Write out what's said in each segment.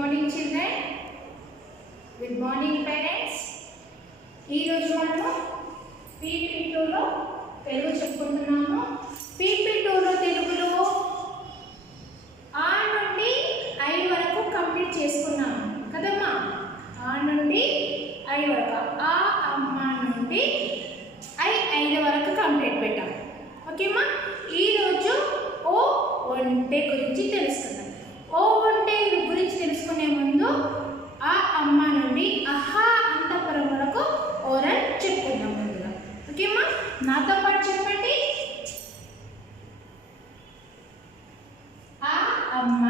morning children. Good morning parents. ఈ రోజు మనము PP2 లో తెలుగు చెప్పుకుంటున్నాము. PP2 లో తెలుగులో ఆ నుండి ఐ వరకు కంప్లీట్ చేసుకున్నాము కదమ్మా. ఆ నుండి ఐ వరకు, ఆ అమ్మ నుండి ఐ వరకు కంప్లీట్ పెట్టాము. ఓకేమ్మా. ఈరోజు ఓ ఒంటె గురించి తెలుసుకుందాం. ఓ ఒంటె గురించి తెలుసుకునే ముందు ఆ అమ్మ నుండి అహా అంతపురం వరకు ఓరల్ చెప్పుకుందాం ముందుగా. ఓకేమ్మా, నాతో పాటు చెప్పండి. ఆ అమ్మ,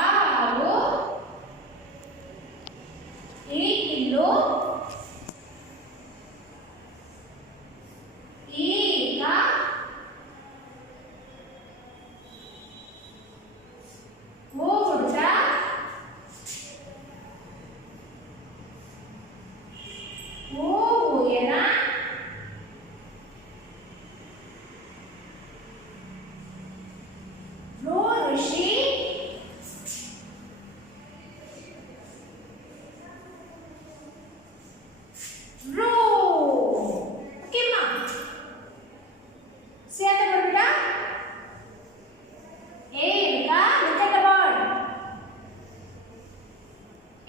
ఆవు, ఈ ఇల్లు, ఈక, ఊట, ఊయన, ఋషి, రో. ఓకేమ్మా. See at the word beta. A beta, look at the word.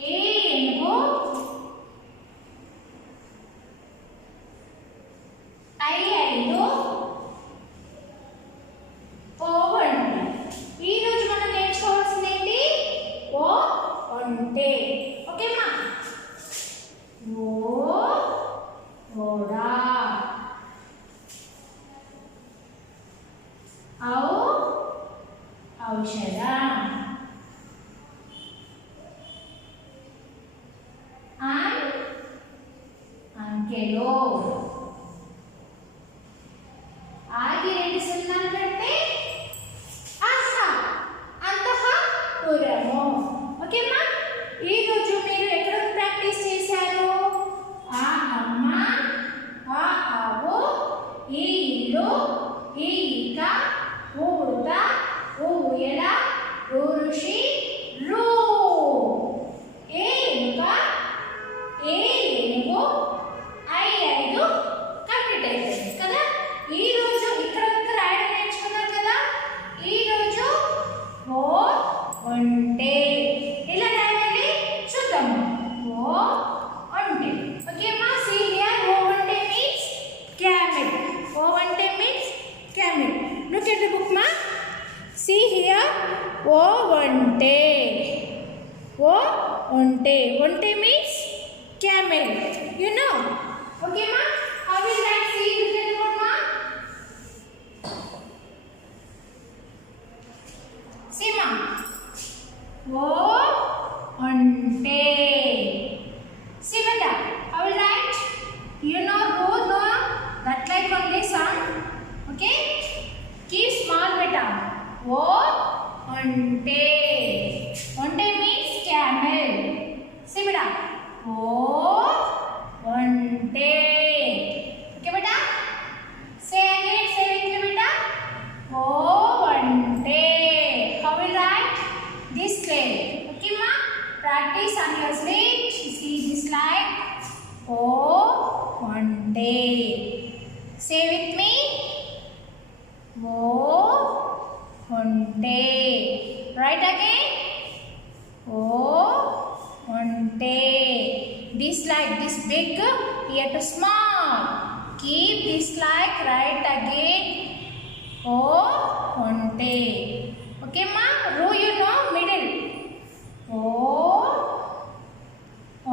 A enugu, I ఐదు, O ఒంటె. ఈ రోజు మనం నేర్చుకోవాల్సింది ఏంటి? ఓ ఒంటె. ఓకేమ్మా. ఓ ఓడా, ఔ ఔషధం, అన్ అంకెలో, ఆగి రెండు సున్నాలు పెడితే ఆహా అంతఃపురము. ఓకేమ్మా. ఈరోజు మీరు ఎక్కడ ప్రాక్టీస్ చేశారు? ఆ అమ్మ, ఆ ఆవు, ఈ ఇల్లు, ఈ ఈక, ఊట, ఊయల, ఋషి, రూ. ఏ ఎనుక, ఏ ఏనుగు, ఐ ఐదు కంప్లీట్ అయిపోయింది కదా. ఈ రోజు ఇక్కడ రాయడం నేర్చుకున్నారు కదా. ఈ రోజు ఓ ఒంటె ఇలా రాయాలి చూద్దాము. ఓ ఒంటె. ఓకే అమ్మా. సీ హియర్, ఓ ఒంటె మీన్స్ camel. ఓ ఒంటె means camel. Look at the book ma. See here, ఓ ఒంటె. ఓ ఒంటె. ఒంటె means camel. You know? Okay ma. How will that see? Look at the book ma. See ma. ఓ ఒంటె. See beta. How will write? You know who know that like only son? Okay? Keep small beta. ఓ ఒంటె. ఒంటె means camel. See beta. ఓ ఒంటె. Okay beta? Say again, say with me beta. ఓ ఒంటె. How will write? This way. Okay ma? Practice on your slate. See this like. ఓ ఒంటె. Say with me. ఓ ఒంటె. Right again. ఓ ఒంటె. This like this big, here to small. Keep this like right again. ఓ ఒంటె. Okay ma? Ru you know middle. ఓ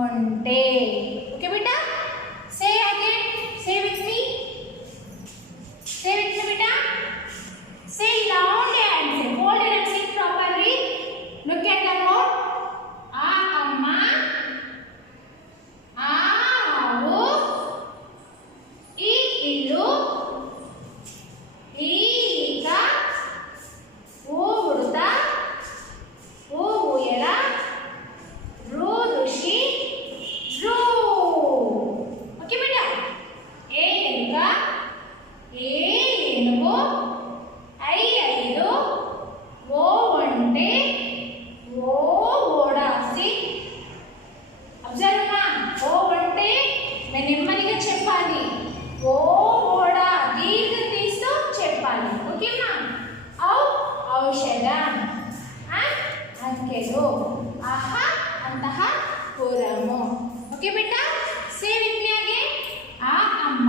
ఒంటె. Okay beta? Say again. Say with me. Say with me beta. Say loudly and say. Hold it and say properly. Look at the word. ఆ అమ్మ, ఆ ఆవు, ఈ ఇల్లు, ఈ ఈక, ఊ ఉడత, అంకెలు. అహ అంతః పురము. ఓకే బేటా, సే విత్ మీ అగైన్. ఆ అమ్మ,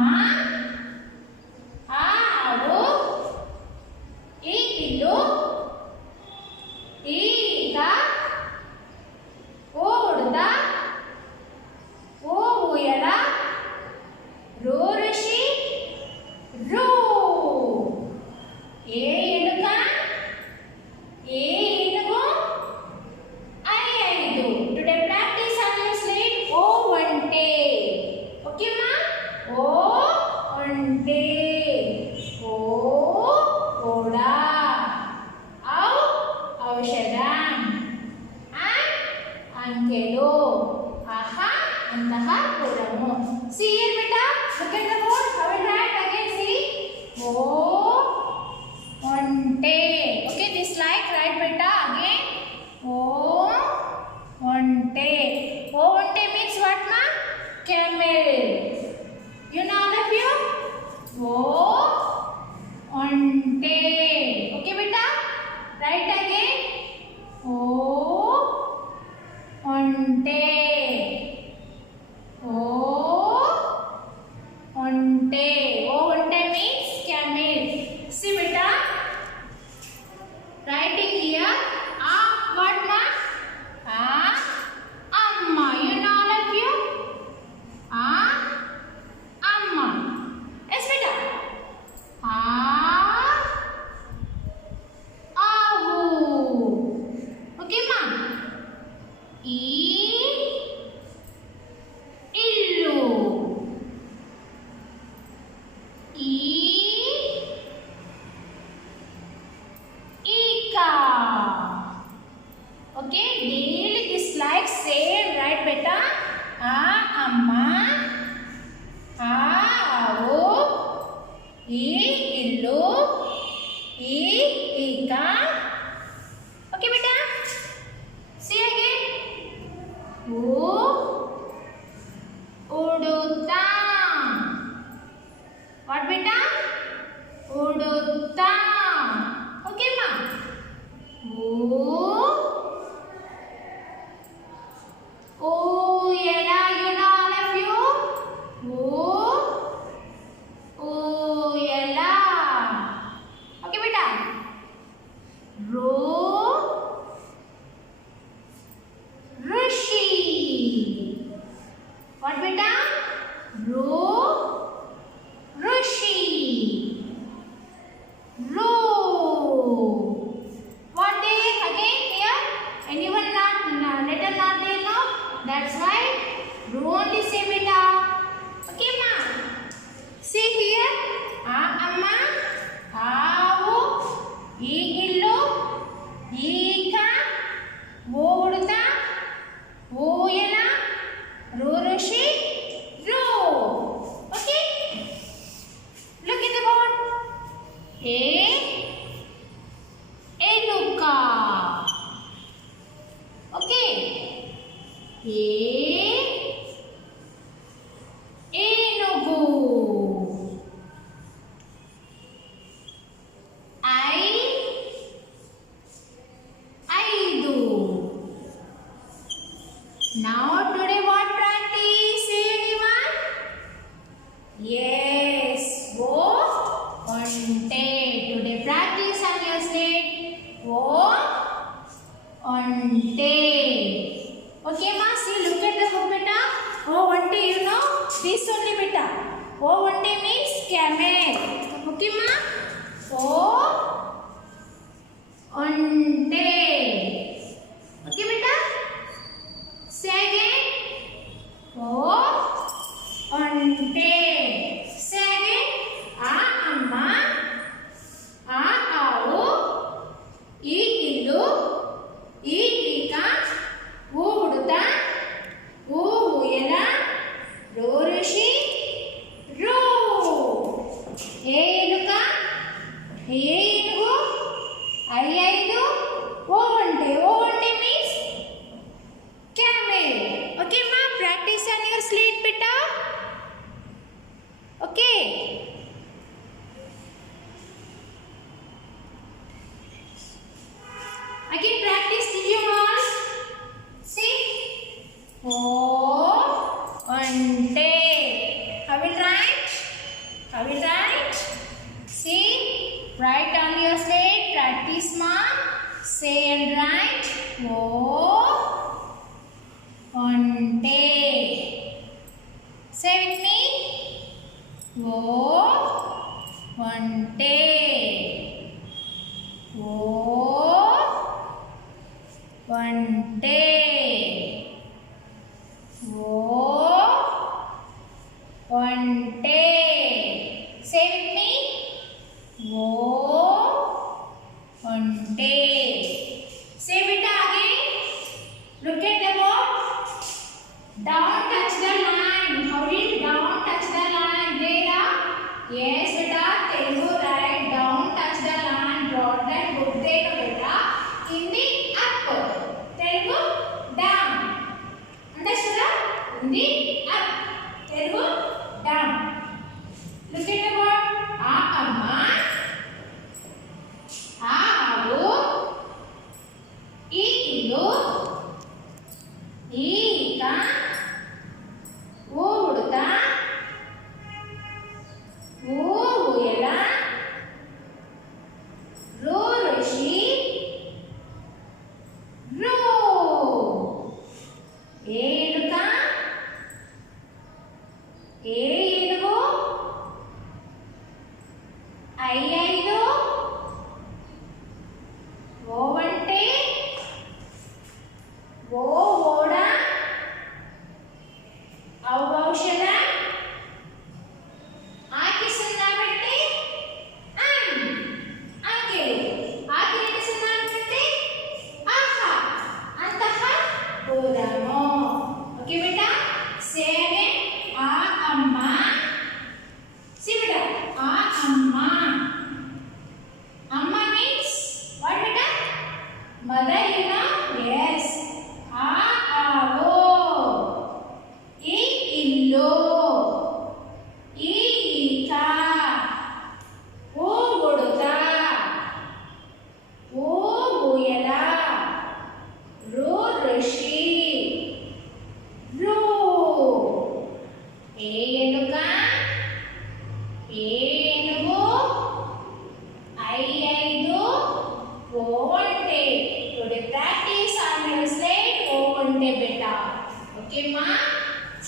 ఆ ఆవు, ఈ ఇల్లు, ఈ ఈక, ఓ ఉడత, ఓ ఊయల, రో ఋషి, రూ. ఏ ఎలుక, ఏ ఏనుగు, ఐదు. Today practice on your slate. ఓ ఒంటె. ఓకే మా, ఓ ఒంటె, ఓ ఓడ, ఔ ఔషధం, అంకెలు, అహ అంతః పురము. See here beta, look at the board. How will write again? See, o onte. Okay, this like write beta again. O onte. O onte means what ma? Camel. You know all of you? O onte. Okay beta, write again. O onte. O onte. O onte means camel. See beta, writing here. What ma? Amma. You know all of you? Amma. Yes beta. Avu. Okay ma. Illu. Ika. Okay, daily this like same, right beta? Amma, avu, illu, ika. Okay beta, see again. Uduta. What beta? Uduta. Okay ma. Uyala. You know all of you? Uyala. Okay beta. Rishi. What beta? Rishi. What there again here? Anyone not letter not there now? That's right. Only say beta. Okay ma. See here. Amma, avu, ee illu, eeka, o udata, ooyala, ro ఋషి, ro. Okay. Look at the board. Eluka. Okay. Enugu. Aidu. Now today what practice? Anyone? Yes. O onte. Today practice on your slate. O onte. Okay ma, see look at the book beta. O onte, you know this only beta. O onte means camel. Okay ma. O onte. Okay beta. Say again. O onte. Say again. Amma, avu, illu, eeka, o udata, ooyala, ro ఋషి, ro. ఏ ఎలుక, ఏ ఏనుగు, ఐదు, ఓ ఒంటె. ఓ ఒంటె means camel. Okay ma, practice on your slate beta. Okay. Again practice, did you all? Say and write. O onte. Say with me. O onte. O onte. O onte. Say with me. O onte. Say beta again. Look at the board. Don't touch the line. How will don't touch the line? There. Yes, beta. Telugu right. Don't touch the line. Draw that book there, beta. Hindi up. Telugu down. Understood? Hindi up. Telugu down. Look at the board. Amma. Avu. Illu. Ika. Uduta. Uvuyala. Rurushi. Ru. Eluka. Elugu. Ayaidu. ఓవంటే ఓడ ఔషధ ఆకి సున్నా పెట్టి అంకెలు ఆకి రెండు సున్నాలు పెట్టి ఆహా అంతః పురము ఓకే బేటా సే అగైన్ ఆ అమ్మ సి బేటా ఆ అమ్మ అమ్మ means what beta? Mother in law? Yes. Aavo. E illo. E ika. O goduta. O buyala. Ru rishi. Ru. E eluka. E enugu. Aidu. Ovante. Today practice on your slate. Ovante beta. Okay, ma.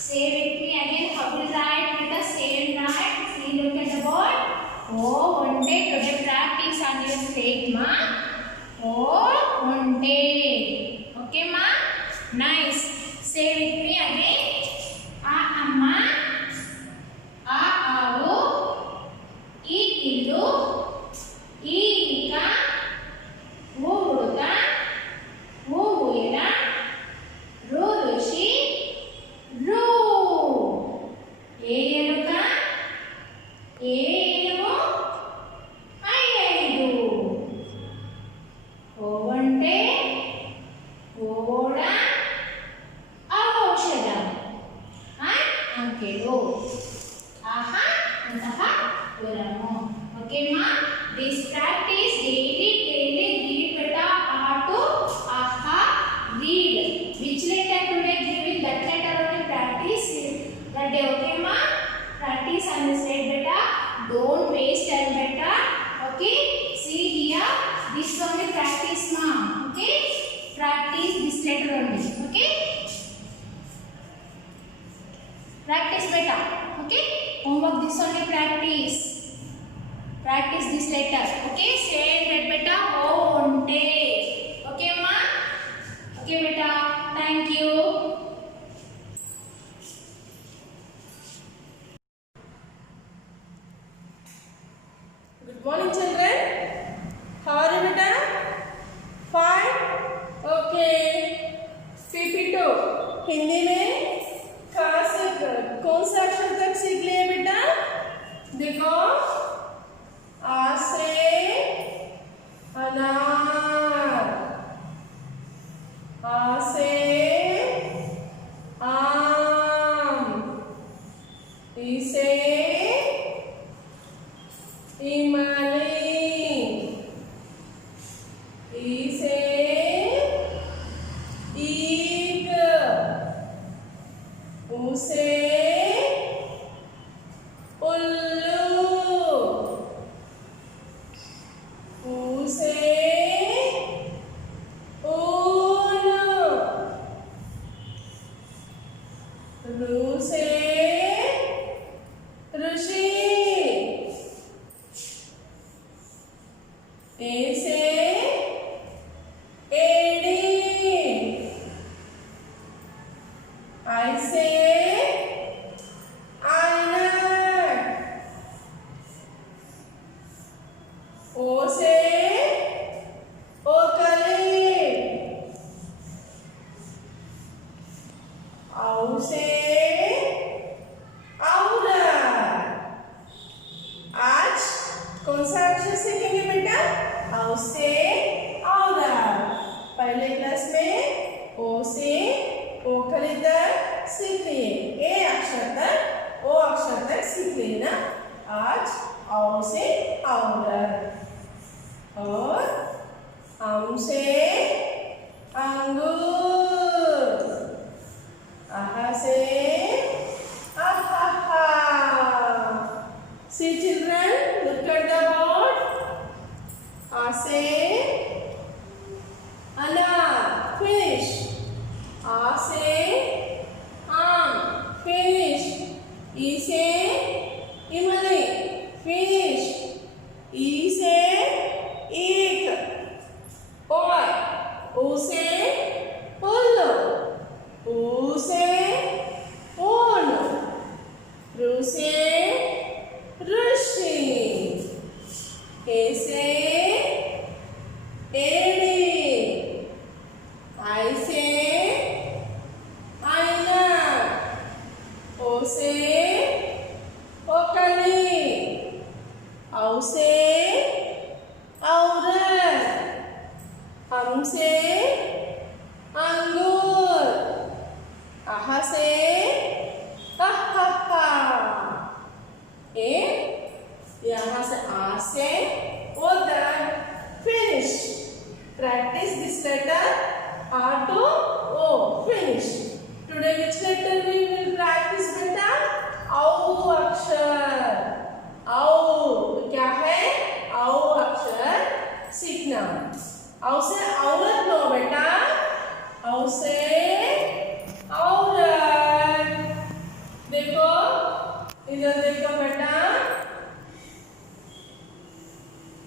Say with me again. How to write beta? Say and write. See, look at the board. Ovante. Today practice on your slate, ma. Ovante. Okay, ma. Nice. Say with me again. A amma. A avu. E illu. E ika. ఊరుక ఊయల రురుషి రు ఏలుక ఏలుగు ఐదు ఓవంటే ఓడ ఔషధం అంకెలు ఆహా అంతః పురము okay మా this practice daily read beta to aha read which letter today giving that letter only practice that day okay ma practice and say beta don't waste time beta okay see here this only practice ma okay practice this letter only okay practice beta okay homework this only practice this letter okay say that beta onte okay ma okay beta thank you good morning children how are you beta fine okay pp2 Hindi में कहाँ से कौन सा अक्षर तक सीख लिए बेटा देखो आ से अनार आ से आम ई से इमली ई से ईख ऊ से से अंगूर, आहा से आहा। See children, look at the board. A से अनार, finish. आ से आम, finish. ई से इमली, finish. ई से ईख, और ऊ से उल्लू, ऊ से ऊन, रू से ऋषि, ए से एड़ी, आई से आईना, ओ से ओकली, औ से औरत, हम से अंगूर, आहा से अहा। ए यहाँ से आ से उधर, finish. Practice this letter R to O, finish. Today which letter we will practice beta? औ अक्षर। औ क्या है? औ अक्षर सीखना। औ से औरत लो बेटा, औ से औरत। देखो इधर देखो बेटा,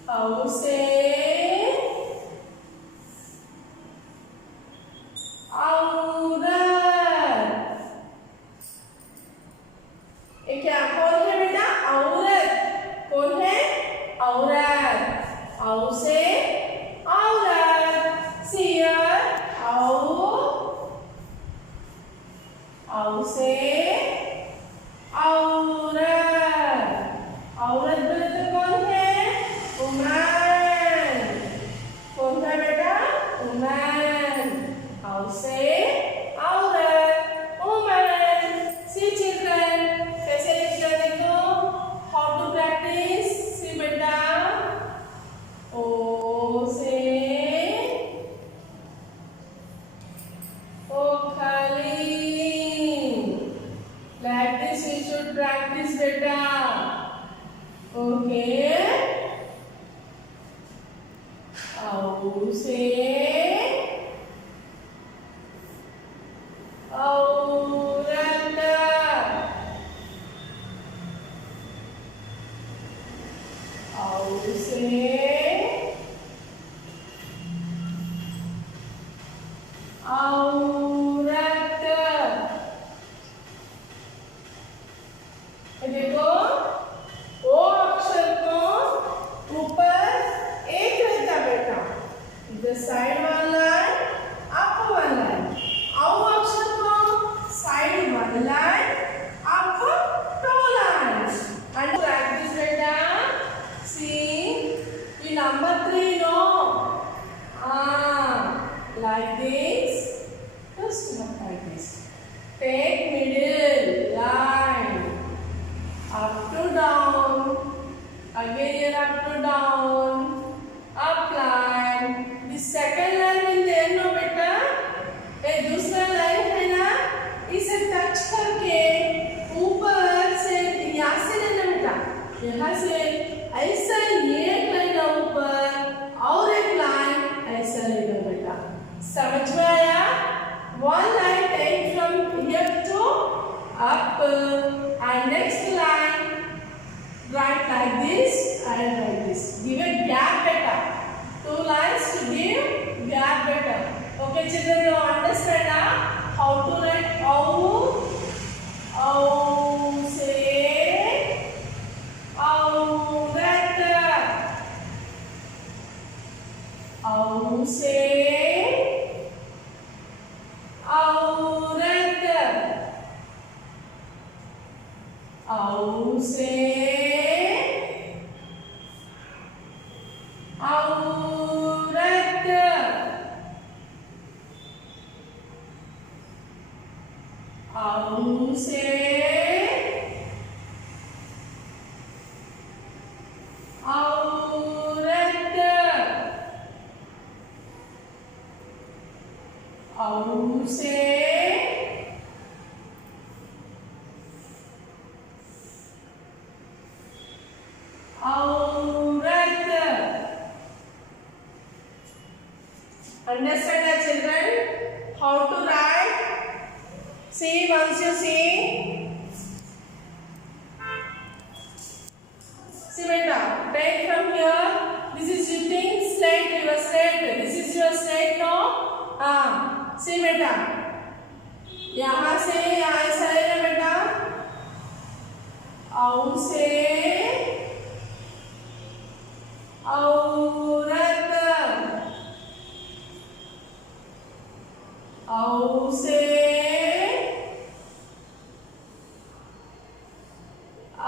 औ से औरत। ये क्या कौन है बेटा? औरत। कौन है? औरत। औ से औरत। सियर, औ से औरत। औरत बोले तो कौन है? वुमन। कौन है बेटा? वुमन। औ से औरत, वुमन। सी चिल्ड्रन, कैसे लिखना देखो? How to practice? सी बेटा, ओ से ओखली। Like this we should practice beta. Okay. औ से औरत। औ से औरत। देखो ओ अक्षर को ऊपर एक रहता बेटा, इधर side one line, up one line. औ अक्षर को side one line, up two line. And practice बेटा, see, in number 3 no, like this, just not like this. Take middle line, up to down, again here up to down, up line. The second line will there no बेटा, ये दूसरा line है ना, इसे touch करके ऊपर से यहाँ से लेना बेटा, यहाँ से ऐसा ये एक लाइन ऊपर और एक लाइन ऐसा लेना बेटा। समझ में आया? One line take from here to up, and next line write like this and like this. Give a gap better. 2 lines to give gap better. Okay children, you understand how to write O? O से औरत, औ से औरत, औ से औरत, औ से औरत, औ से औरत. Understand the children how to write? See, once you see beta, take from here. This is you think slate, your slate. This is your slate, no? See beta, यहाँ से यहाँ ऐसा है ना बेटा, औ से औरत, औ से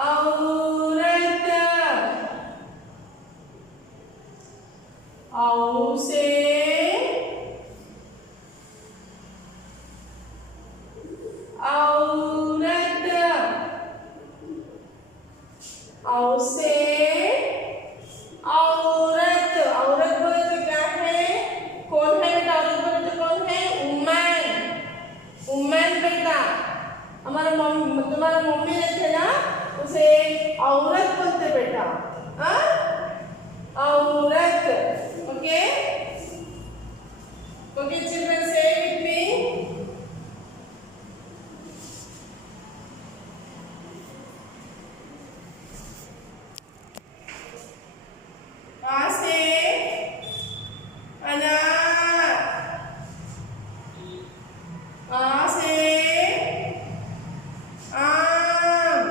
औरत, औ से औरत, औ से औरत. औरत बोले तो क्या है? कौन है बेटा? औरत बोले तो कौन है? वुमन. वुमन बेटा, हमारा तुम्हारा मम्मी रहते ना, उसे औरत बोलते बेटा. हाँ, औरत. ओके ओके चिल्ड्रन, से विथ मी. आ से अनार, आ से आम,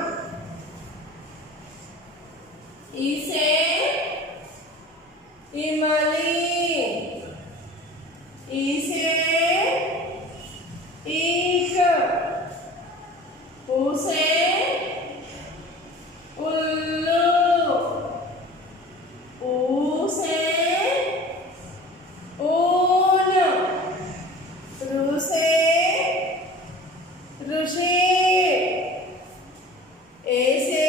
ई से इमली, ई से ईख, ऊ से उल्लू, ऊ से ऊन, रू से ऋषि, ए से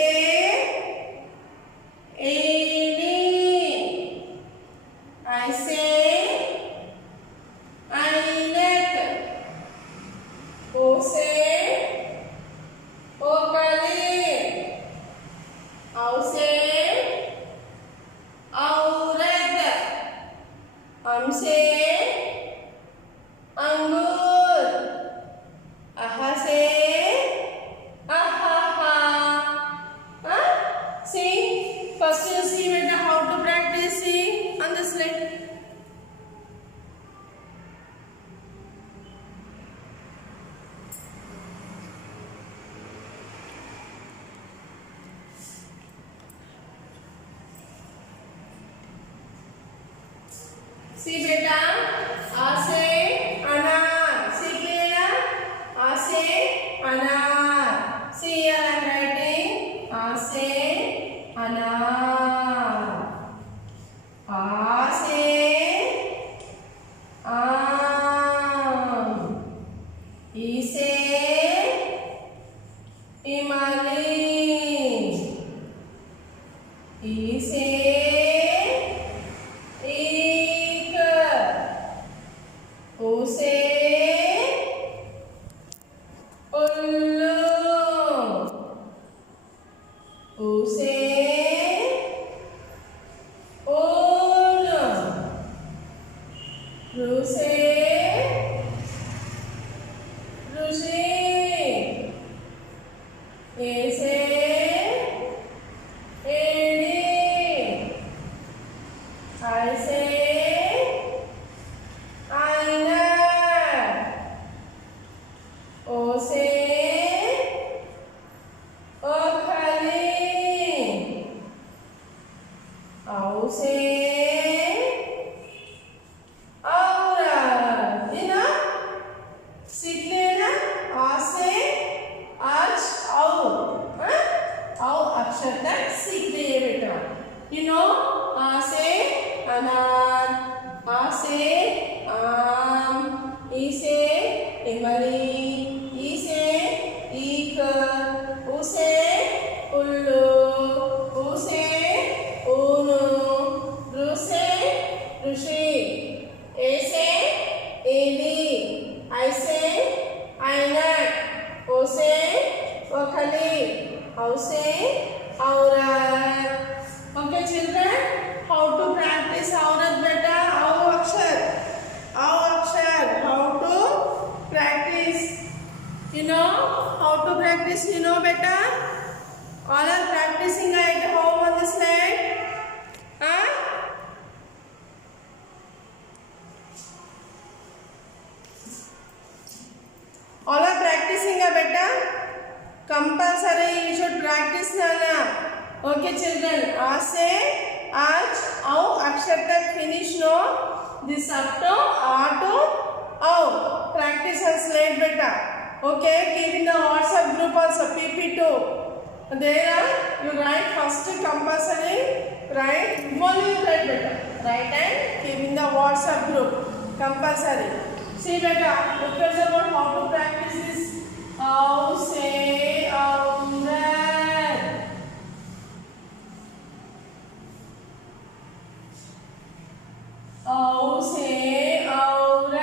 एनी, आई से ऐनक, ओ से ओकली, औ से औरत, अम से अंगूर, अह से अहाहा. See, first you see beta how to practice. See on the slate. See beta, आ से अनार. See clear? आ से अनार. See here I am writing. आ से अनार. आ से आम. ई से इमली. ई से ईख. ऊ से उल्लू. ऊ से ऊन. रू से ऋषि. ए से एड़ी. आई से ऐनक. ओ से ओखली. औ से औरत. ये ना सीख लेना. आ से आज औ अक्षर तक सीख लिए बेटा. You know, आ से अनार, आ से आम, ई से इमली, ई से ईख, ऊ से उल्लू, ऊ से ऊन, रू से ऋषि, ए से एली, कली. How say औरत. Okay children, how to practice औरत बेटा. आओ अक्षर how to practice. You know how to practice, you know beta. All are practicing at home on the slide. Huh? All are practicing beta. Compulsory you should practice nana. Okay children, आज से आज आओ अक्षर तक finish no. This up to uh to आओ practice on slide beta. Okay, keep in the WhatsApp group also PP2. There you write first compulsory, write only you write beta. Write and keep in the WhatsApp group compulsory. See beta, look at about how to practice this. How say औरत. How say औरत.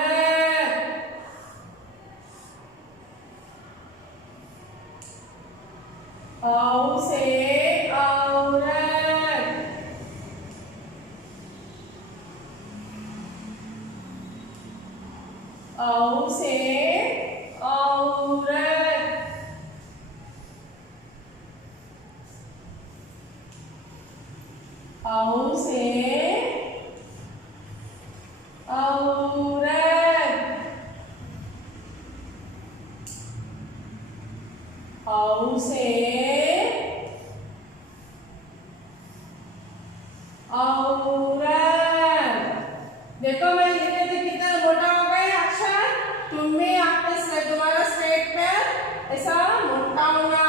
How say औरत. How say औरत. How say औरत. How say औरत. देखो मैं लिखे थे कितना मोटा हो गया अक्षर. तुम भी आपके तुम्हारा स्लेट पे ऐसा मोटा होना.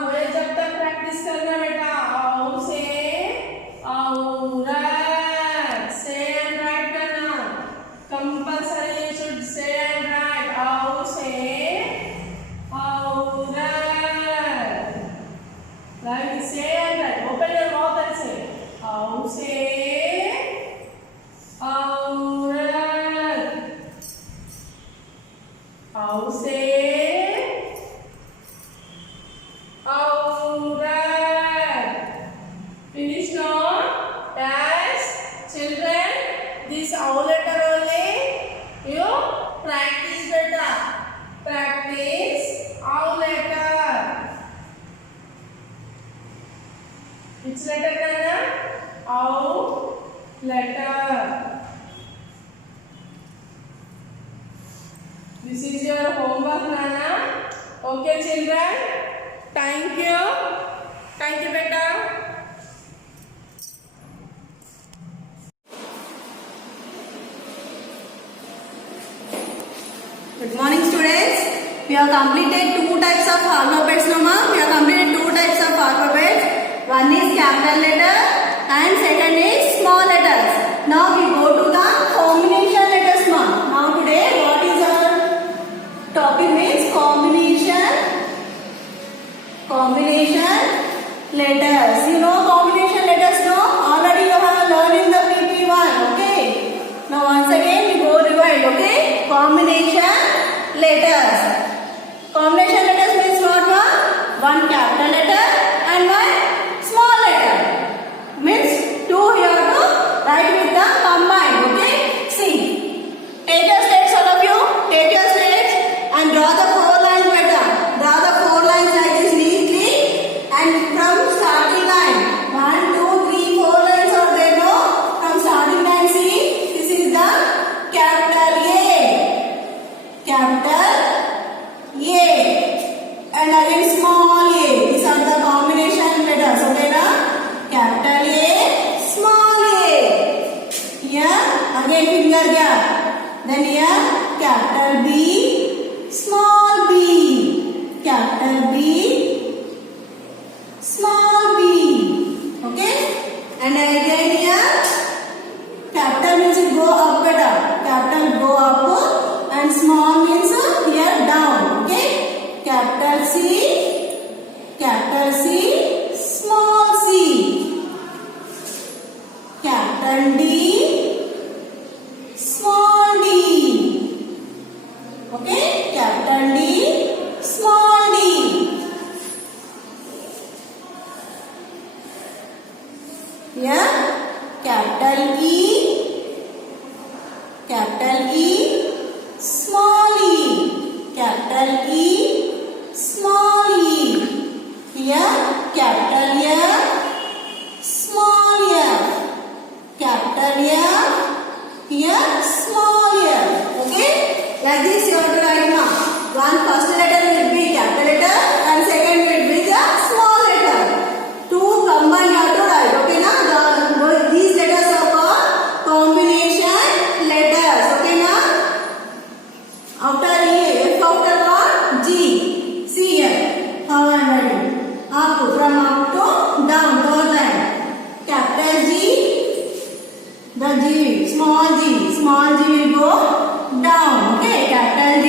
मुझे जब तक प्रैक्टिस करना बेटा. आओ से औरत. से एंड राइट करना compulsory. You should say and right. आओ से औरत. राइट से and right. Open your mouth and से. आओ से औरत. आओ से औरत. Finish now. Yes, children, this our letter only you practice beta. Practice our letter. Which letter करना? Our letter. This is your homework, Nana. Okay, children. Thank you. Thank you, beta. Good morning students. We have completed two types of alphabets now ma'am. We have completed two types of alphabets. One is capital letter and second is small letters. Now we go to the combination letters ma'am. Now today what is our topic means combination letters. You know combination letters no? Already you have learned in the PP1. Okay. Now once again we go revise. Okay. Combination letters. Combination letters means what one? One capital letter and one small letter. Means two here to write with the combined. Okay. See. Take your slates all of you. Take your slates and draw the four lines better. Draw the four lines like this neatly and from starting line. 1, 2, 3, 4 lines are there no? From starting line see. This is the capital A. Capital A and again small a. These are the combination letters. Okay na? Capital A, small a. Here again finger gap. Then here capital B, small b. Capital B, small b. Okay? And again here capital means it go up better. Capital go up and small means here down. Okay? Capital C, small c. Capital D, small d. Okay? Capital D, capital E, small e, capital E, small e. Here, capital F, small f, capital F, here, small f. Okay? Like this you have to write now. One first letter will be capital letter and second will be the small letter. Two combined you have to write. Okay now? These letters are called combination letters. Okay now? After E, F after what? G. See here. How I am writing. Up, from up to down, third line. Capital G, the G, small G will go down. Okay, capital G,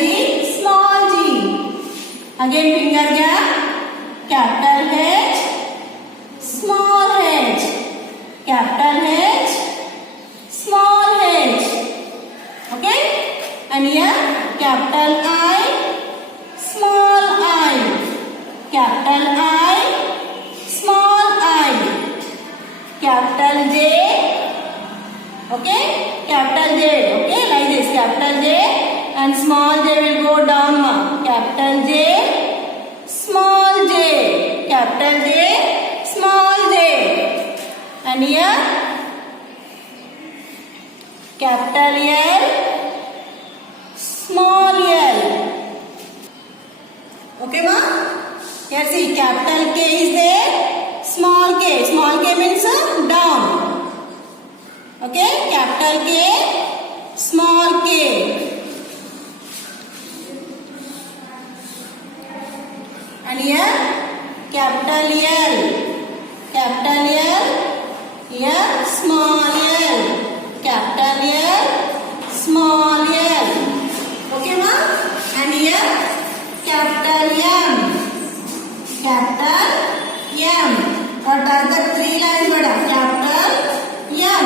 small g. Again finger gap, capital H, small h, capital H, small h. Okay, and here capital I, small I, capital I, small I, capital J, okay, capital J, okay, like this, capital J and small j will go down now, capital J, small j, capital J, small j, and here capital L, small l. Okay ma? Here see, capital K is there, small k means down. Okay, capital K, small k. And here, capital L, here, small l, capital L, small l. Okay ma? And here, capital M. What are the three lines? Capital M.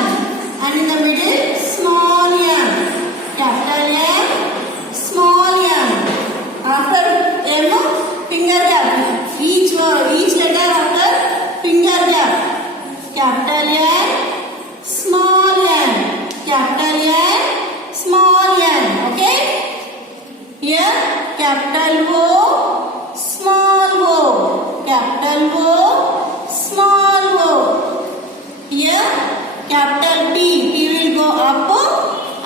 And in the middle, small m. Capital M, small m. After M, finger gap. Each letter after finger gap. Capital M, small m. Capital M, small m. Okay? Here, capital O, small o. Capital O, small o. Here, capital P will go up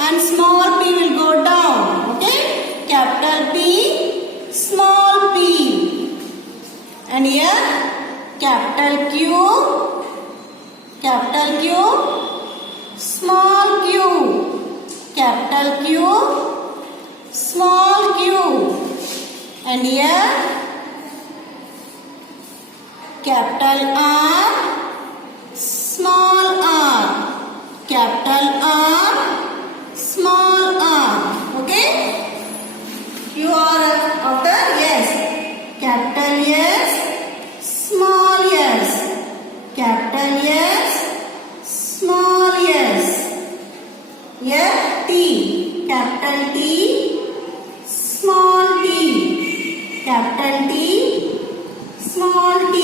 and small p will go down. Okay? Capital P, small p. And here, capital Q, small q. Capital Q, small q. And here, capital R, small r. Capital R, small r. Okay? You are after? Yes. Capital S, small s. Capital S, small s. Here T. Capital T, small t. Capital T, small t.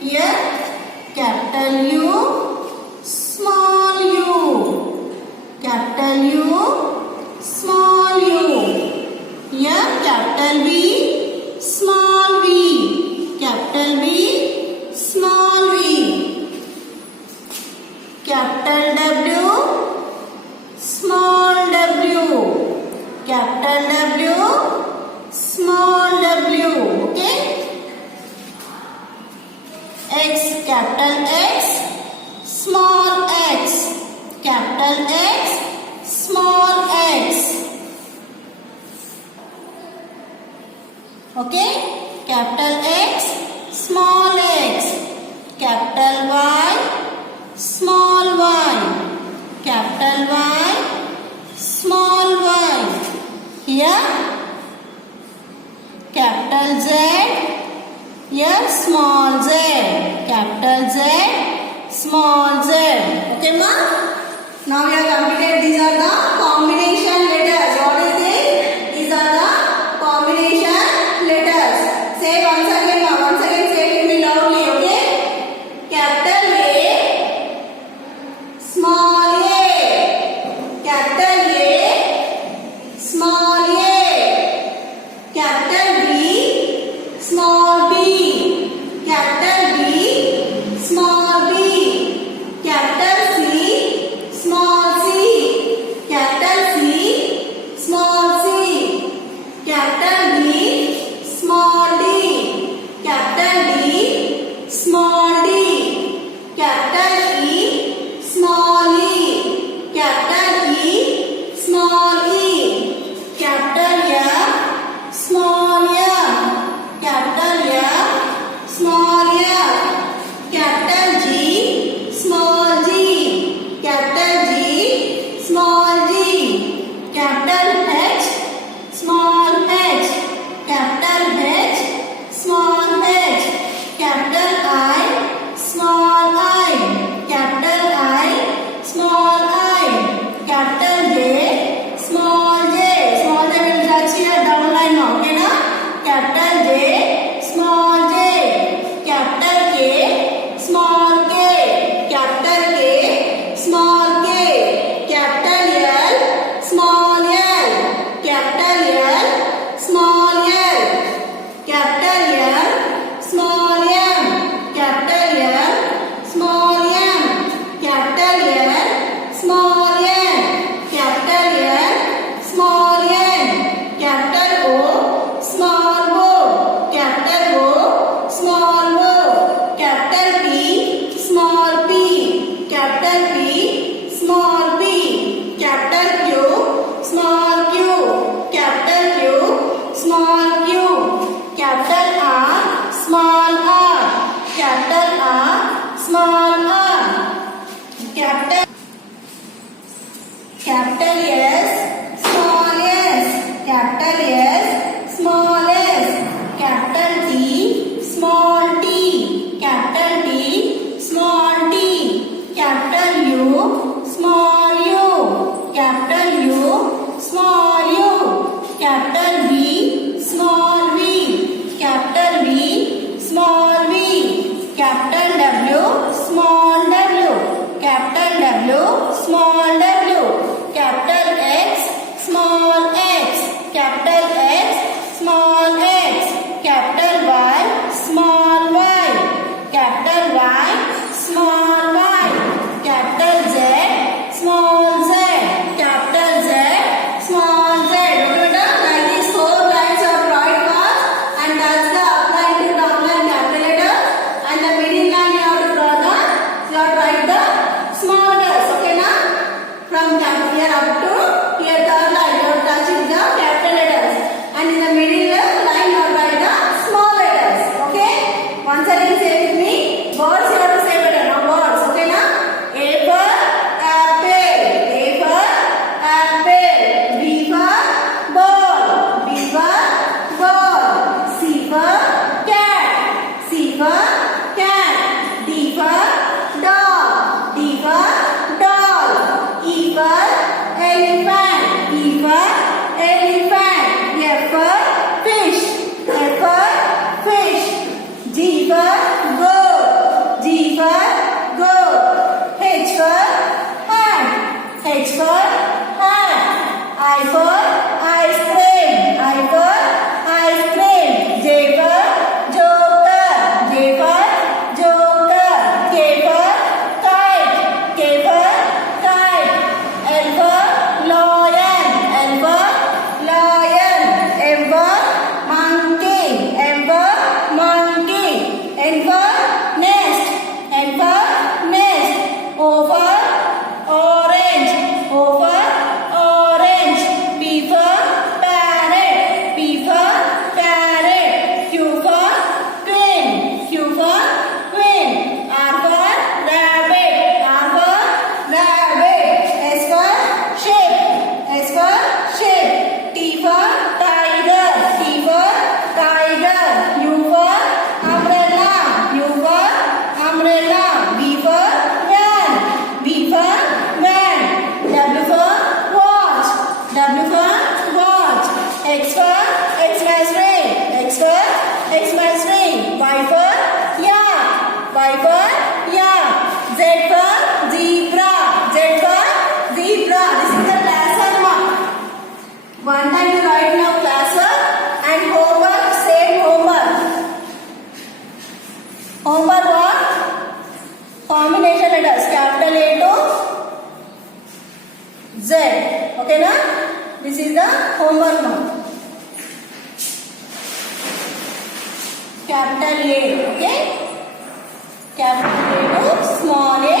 Here capital U, small u. Capital U, small u. Here capital V, small v. Capital V, small v. Capital W, small w. Capital W, small w. Okay? X, capital X, small x. Capital X, small x. Okay? Capital X, small x. Capital Y, small y. Capital Y, small y. Here, capital Z, here small z. Capital Z, small z. Okay ma? Now we have completed. These are the combination letters. What is this? These are the combination letters. Say once again ma. Once again say it to me loudly. Okay? Capital A, small a. Capital A, capital H, small h, capital H, small h, capital I, small I, capital I, small I, capital J, small j. Small j will touch here down line now, okay na? Capital J, small j, capital K, small k, capital K, small k, capital L, small l, capital L, small l, capital M, small m, capital M, small m, capital N, small n, capital N, small n, capital O, small o, capital O, small o, capital P, small p, capital P, small p, capital Q, small q, capital Q, small q, capital R, small r, capital R, small r, capital S, small s, capital S, small s, capital T, small t, capital T, small t, capital U, small u, capital U, small u, capital V, small v, capital V, small v, capital W, small w, capital W, small w, capital X, small x, capital X, small x, capital Y, small y, capital Y, small y, capital Z, small z, capital Z, small z. Okay, like these 4 lines are right path, and that's the upline to downline capital letter, and the middle line you have to draw the, you have to write the small letters. Okay, na? From here up to here, third line you have to touch with the capital letters, and in the middle line you have to write the small letters. Okay, once again say with me, words you have to say better. Now words, okay na? A for apple, A for apple, B for ball, B for ball, C for cat, C for cat, D for dog, D for doll, E for elephant, E for elephant, F for fish, F for fish, G for goat, G for goat, H for hat, H for hat, I for ice cream, I for ice cream, J for joker, J for joker, K for kite, K for kite, L for lion, L for lion, M for monkey, M for monkey, N for nest, N for nest, O for orange, O for orange, P for parrot, P for parrot, Q for queen, Q for queen, R for rabbit, R for rabbit, S for sheep, S for sheep, T for tiger, T for tiger, U for umbrella, U for umbrella, V for van, V for van, W for watch, W for watch, X for Xmas ring, X for Xmas ring, Y for yak, Y for yak, Z for zebra, Z for zebra. This is the class mark. One time you write now class work and homework, same homework. Homework what? Combination letters, capital A to Z. Okay na? This is the homework now. Capital A, okay? Capital A to small a,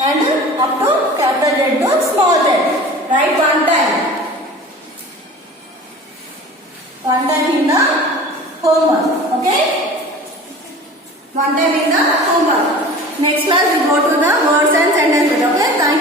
and up to capital Z to small z. Write one time. One time in the homework, okay? One time in the homework. Next class we go to the words and sentences, okay? Thank